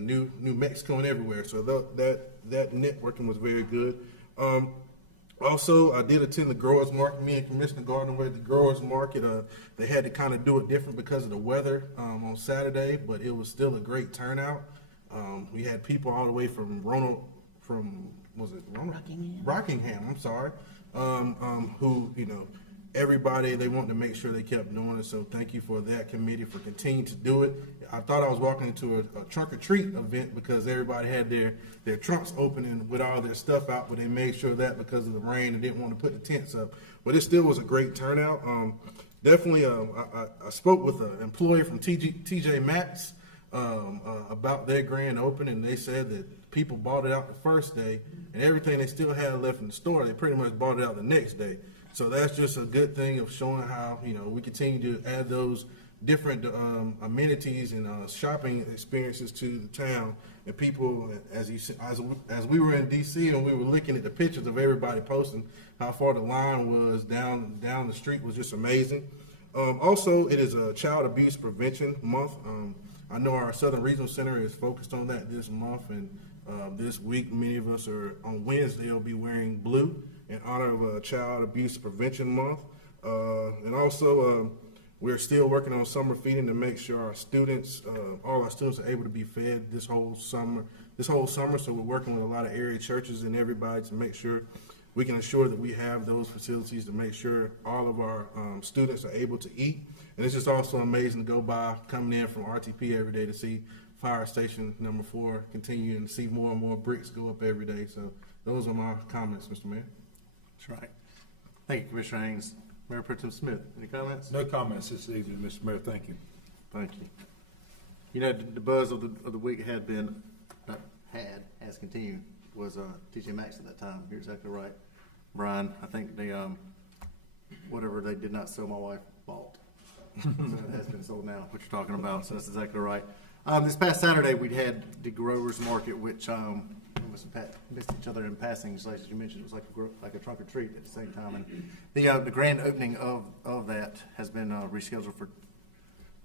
New Mexico and everywhere. So that networking was very good. Also, I did attend the Growers Market. Me and Commissioner Gardner were at the Growers Market. They had to kind of do it different because of the weather on Saturday, but it was still a great turnout. We had people all the way from Rockingham, I'm sorry, who, you know, everybody, they wanted to make sure they kept doing it. So thank you for that committee for continuing to do it. I thought I was walking into a trunk or treat event because everybody had their trunks open and with all their stuff out, but they made sure that because of the rain and didn't want to put the tents up. But it still was a great turnout. Definitely, I spoke with an employee from TJ Maxx about their grand opening, and they said that people bought it out the first day, and everything they still had left in the store, they pretty much bought it out the next day. So that's just a good thing of showing how, you know, we continue to add those different amenities and shopping experiences to the town. And people, as we were in D.C. and we were looking at the pictures of everybody posting how far the line was down the street was just amazing. Also, it is a Child Abuse Prevention Month. I know our Southern Regional Center is focused on that this month, and this week many of us are on Wednesday will be wearing blue in honor of Child Abuse Prevention Month. And also We're still working on summer feeding to make sure our students, all our students are able to be fed this whole summer. So we're working with a lot of area churches and everybody to make sure we can ensure that we have those facilities to make sure all of our students are able to eat. And it's just also amazing to go by, coming in from RTP every day to see Fire Station number 4 continuing to see more and more bricks go up every day. So those are my comments, Mr. Mayor. That's right. Thank you, Commissioner Haynes. Mayor Pro Tem Smith, any comments? No comments this evening, Mr. Mayor. Thank you. Thank you. You know, the buzz of the week has continued, was TJ Maxx at that time. You're exactly right, Brian. I think they, whatever they did not sell, my wife bought. So it has been sold now, what you're talking about, so that's exactly right. This past Saturday, we had the Growers Market, which we missed each other in passing, just as you mentioned. It was like a trunk or treat at the same time. And the grand opening of that has been rescheduled for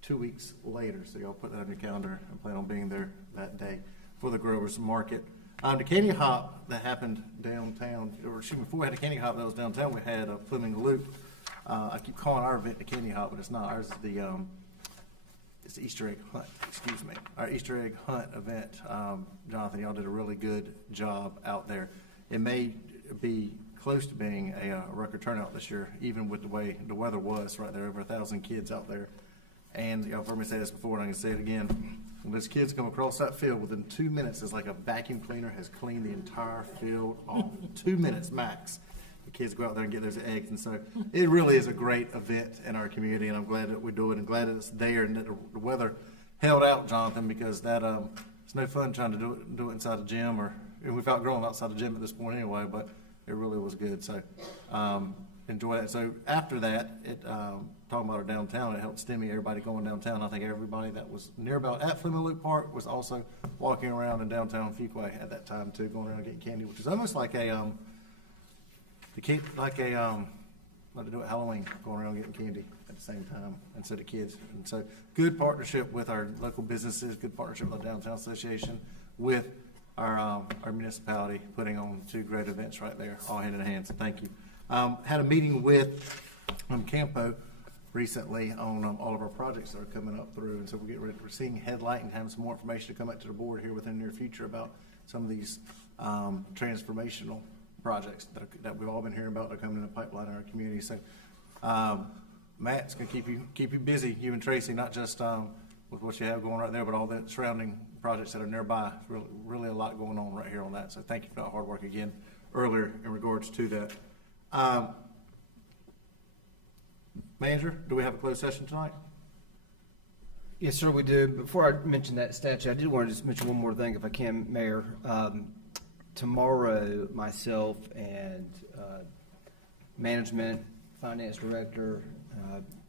2 weeks later, so y'all put that on your calendar and plan on being there that day for the Growers Market. The candy hop that happened downtown, or excuse me, before we had a candy hop that was downtown, we had a Fleming Loop. I keep calling our event the candy hop, but it's not. Ours is it's the Easter egg hunt, excuse me. Our Easter egg hunt event, Jonathan, y'all did a really good job out there. It may be close to being a record turnout this year, even with the way the weather was right there, over 1,000 kids out there. And y'all have heard me say this before, and I can say it again. When those kids come across that field, within 2 minutes, it's like a vacuum cleaner has cleaned the entire field off. 2 minutes max. The kids go out there and get those eggs. And so it really is a great event in our community, and I'm glad that we do it and glad that it's there and that the weather held out, Jonathan, because that it's no fun trying to do it inside the gym, and we've outgrown outside the gym at this point anyway, but it really was good. So enjoy that. So after that, talking about our downtown, it helped stimulate everybody going downtown. I think everybody that was near about at Fleming Loop Park was also walking around in downtown Fuquay at that time too, going around getting candy, which is almost like like they do at Halloween, going around getting candy at the same time, and so the kids. And so good partnership with our local businesses, good partnership with the Downtown Association, with our municipality, putting on 2 great events right there, all hand in hand, so thank you. Had a meeting with Campo recently on all of our projects that are coming up through, and so we're seeing Headlight and having some more information to come back to the board here within the near future about some of these transformational projects that we've all been hearing about that are coming in the pipeline in our community. So Matt's going to keep you busy, you and Tracy, not just with what you have going right there, but all the surrounding projects that are nearby. Really a lot going on right here on that. So thank you for that hard work again earlier in regards to that. Manager, do we have a closed session tonight? Yes, sir, we do. Before I mention that statute, I did want to just mention one more thing, if I can, Mayor. Tomorrow, myself and management, finance director,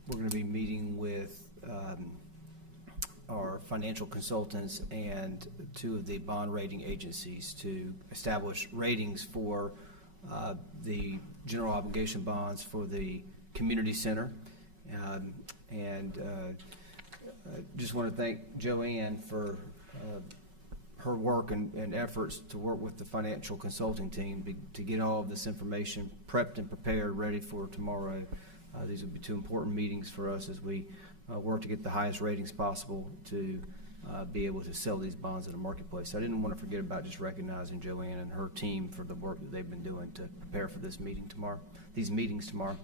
we're going to be meeting with our financial consultants and 2 of the bond rating agencies to establish ratings for the general obligation bonds for the community center. Just want to thank Joanne for her work and efforts to work with the financial consulting team to get all of this information prepped and prepared, ready for tomorrow. These will be 2 important meetings for us as we work to get the highest ratings possible to be able to sell these bonds in the marketplace. So I didn't want to forget about just recognizing Joanne and her team for the work that they've been doing to prepare for this meeting tomorrow, these meetings tomorrow.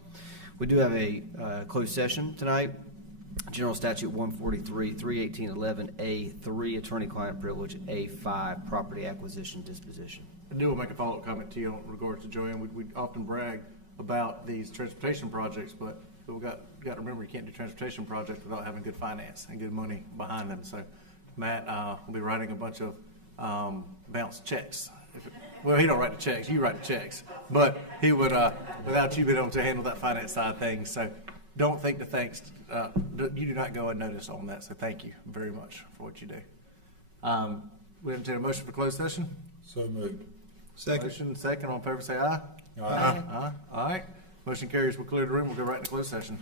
We do have a closed session tonight. General Statute 143, 318.11A3, attorney-client privilege, A5, property acquisition disposition. I do want to make a follow-up comment to you in regards to Joanne. We often brag about these transportation projects, but we got to remember you can't do transportation projects without having good finance and good money behind them. So Matt will be writing a bunch of bounced checks. Well, he don't write the checks, you write the checks. But he would, without you being able to handle that finance side of things. So don't think the thanks, you do not go unnoticed on that. So thank you very much for what you do. We entertain a motion for closed session. So moved. Second. Motion second. All in favor say aye. Aye. Aye. All right. Motion carries. We'll clear the room. We'll go right into closed session.